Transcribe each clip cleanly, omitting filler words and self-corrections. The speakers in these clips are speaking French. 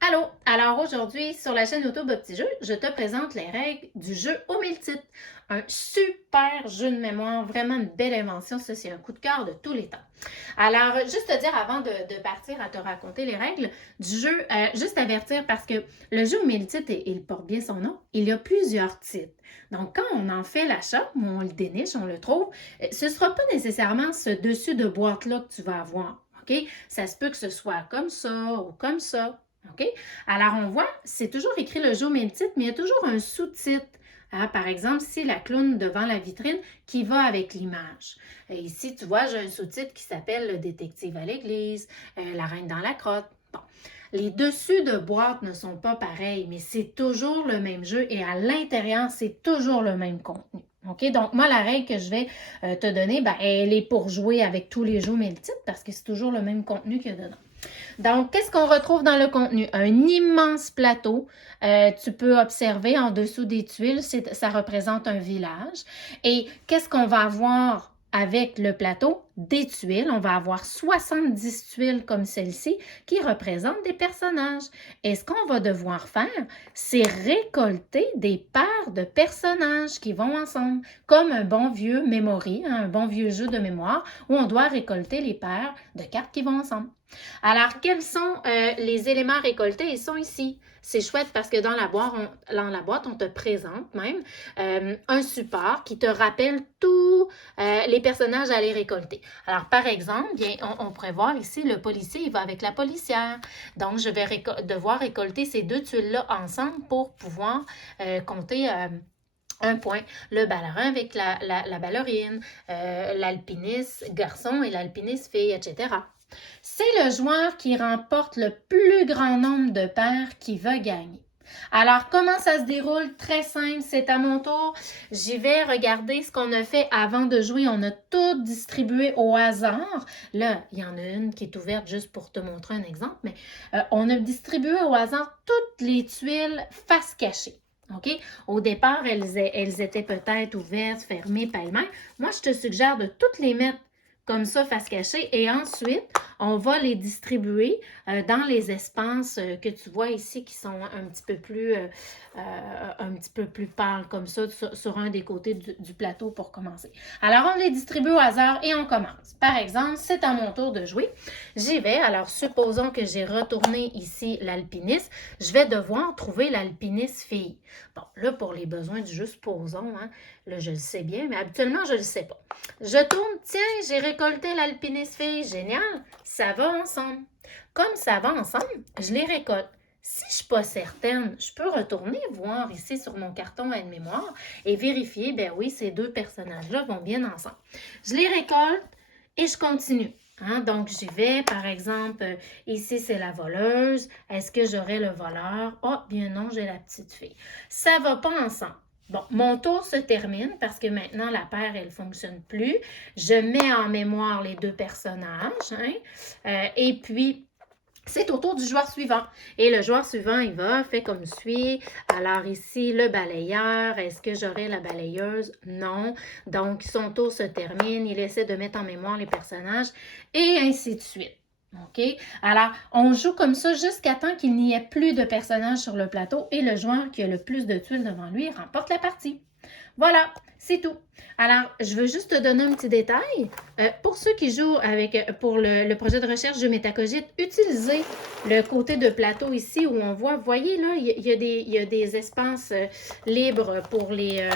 Allô! Alors aujourd'hui, sur la chaîne YouTube de Petit Jeu, je te présente les règles du jeu au mille titres. Un super jeu de mémoire, vraiment une belle invention. Ça, c'est un coup de cœur de tous les temps. Alors, juste te dire avant de partir à te raconter les règles du jeu, juste avertir parce que le jeu au mille titres, il porte bien son nom, il y a plusieurs titres. Donc, quand on en fait l'achat, on le déniche, on le trouve, ce ne sera pas nécessairement ce dessus de boîte-là que tu vas avoir. OK? Ça se peut que ce soit comme ça ou comme ça. OK? Alors, on voit, c'est toujours écrit le jeu au même titre, mais il y a toujours un sous-titre. Hein? Par exemple, c'est la clown devant la vitrine qui va avec l'image. Et ici, tu vois, j'ai un sous-titre qui s'appelle Le détective à l'église, La reine dans la crotte. Bon. Les dessus de boîte ne sont pas pareils, mais c'est toujours le même jeu et à l'intérieur, c'est toujours le même contenu. OK? Donc, moi, la règle que je vais te donner, ben, elle est pour jouer avec tous les jeux mais le titre parce que c'est toujours le même contenu qu'il y a dedans. Donc, qu'est-ce qu'on retrouve dans le contenu? Un immense plateau. Tu peux observer en dessous des tuiles, ça représente un village. Et qu'est-ce qu'on va avoir avec le plateau? Des tuiles. On va avoir 70 tuiles comme celle-ci qui représentent des personnages. Et ce qu'on va devoir faire, c'est récolter des paires de personnages qui vont ensemble, comme un bon vieux memory, un bon vieux jeu de mémoire où on doit récolter les paires de cartes qui vont ensemble. Alors, quels sont les éléments récoltés? Ils sont ici. C'est chouette parce que dans la boîte, on te présente même un support qui te rappelle tous les personnages à aller récolter. Alors, par exemple, bien, on pourrait voir ici le policier, il va avec la policière. Donc, je vais devoir récolter ces deux tuiles-là ensemble pour pouvoir compter un point. Le ballerin avec la ballerine, l'alpiniste garçon et l'alpiniste fille, etc. C'est le joueur qui remporte le plus grand nombre de paires qui va gagner. Alors, comment ça se déroule? Très simple, c'est à mon tour. J'y vais regarder ce qu'on a fait avant de jouer. On a tout distribué au hasard. Là, il y en a une qui est ouverte juste pour te montrer un exemple, mais on a distribué au hasard toutes les tuiles face cachée. OK? Au départ, elles étaient peut-être ouvertes, fermées, pêle-mêle. Moi, je te suggère de toutes les mettre comme ça, face cachée. Et ensuite, on va les distribuer dans les espaces que tu vois ici qui sont un petit peu plus pâles comme ça sur un des côtés du plateau pour commencer. Alors, on les distribue au hasard et on commence. Par exemple, c'est à mon tour de jouer. J'y vais. Alors, supposons que j'ai retourné ici l'alpiniste. Je vais devoir trouver l'alpiniste fille. Bon, là, pour les besoins du jeu, supposons, hein, là, je le sais bien, mais habituellement, je ne le sais pas. Je tourne, tiens, j'ai récolté l'alpiniste fille, génial, ça va ensemble. Comme ça va ensemble, je les récolte. Si je ne suis pas certaine, je peux retourner voir ici sur mon carton à mémoire et vérifier, ben oui, ces deux personnages-là vont bien ensemble. Je les récolte et je continue. Hein? Donc, j'y vais, par exemple, ici, c'est la voleuse. Est-ce que j'aurai le voleur? Oh, bien non, j'ai la petite fille. Ça ne va pas ensemble. Bon, mon tour se termine parce que maintenant, la paire, elle ne fonctionne plus. Je mets en mémoire les deux personnages. Hein? Et puis, c'est au tour du joueur suivant. Et le joueur suivant, il va, fait comme suit. Alors ici, le balayeur. Est-ce que j'aurai la balayeuse? Non. Donc, son tour se termine. Il essaie de mettre en mémoire les personnages et ainsi de suite. OK? Alors, on joue comme ça jusqu'à temps qu'il n'y ait plus de personnages sur le plateau et le joueur qui a le plus de tuiles devant lui remporte la partie. Voilà, c'est tout. Alors, je veux juste te donner un petit détail. Pour ceux qui jouent pour le projet de recherche Jeux Métacogite, utilisez le côté de plateau ici où on voit, vous voyez là, il y a des espaces libres pour les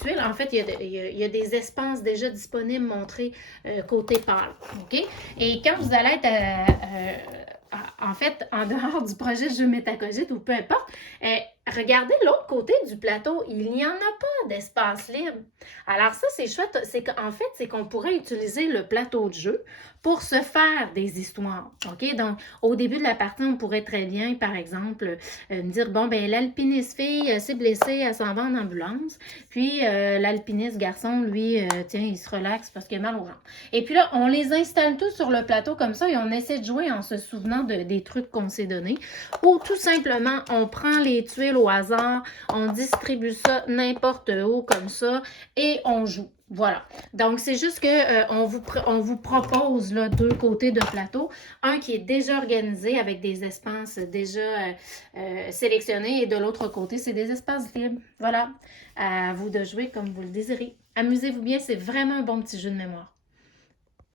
tuiles. En fait, il y a des espaces déjà disponibles montrés côté pâle. OK? Et quand vous allez être en fait, en dehors du projet Jeux Métacogite ou peu importe, regardez l'autre côté du plateau, il n'y en a pas d'espace libre. Alors ça, c'est chouette, c'est qu'en fait, c'est qu'on pourrait utiliser le plateau de jeu pour se faire des histoires. OK? Donc, au début de la partie, on pourrait très bien, par exemple, me dire, bon, ben l'alpiniste fille s'est blessée, elle s'en va en ambulance. Puis, l'alpiniste garçon, lui, tiens, il se relaxe parce qu'il a mal au ventre. Et puis là, on les installe tous sur le plateau comme ça et on essaie de jouer en se souvenant des trucs qu'on s'est donnés. Ou tout simplement, on prend les tuiles au hasard, on distribue ça n'importe où comme ça et on joue. Voilà. Donc, c'est juste que on vous propose là, deux côtés de plateau. Un qui est déjà organisé avec des espaces déjà sélectionnés et de l'autre côté, c'est des espaces libres. Voilà. À vous de jouer comme vous le désirez. Amusez-vous bien, c'est vraiment un bon petit jeu de mémoire.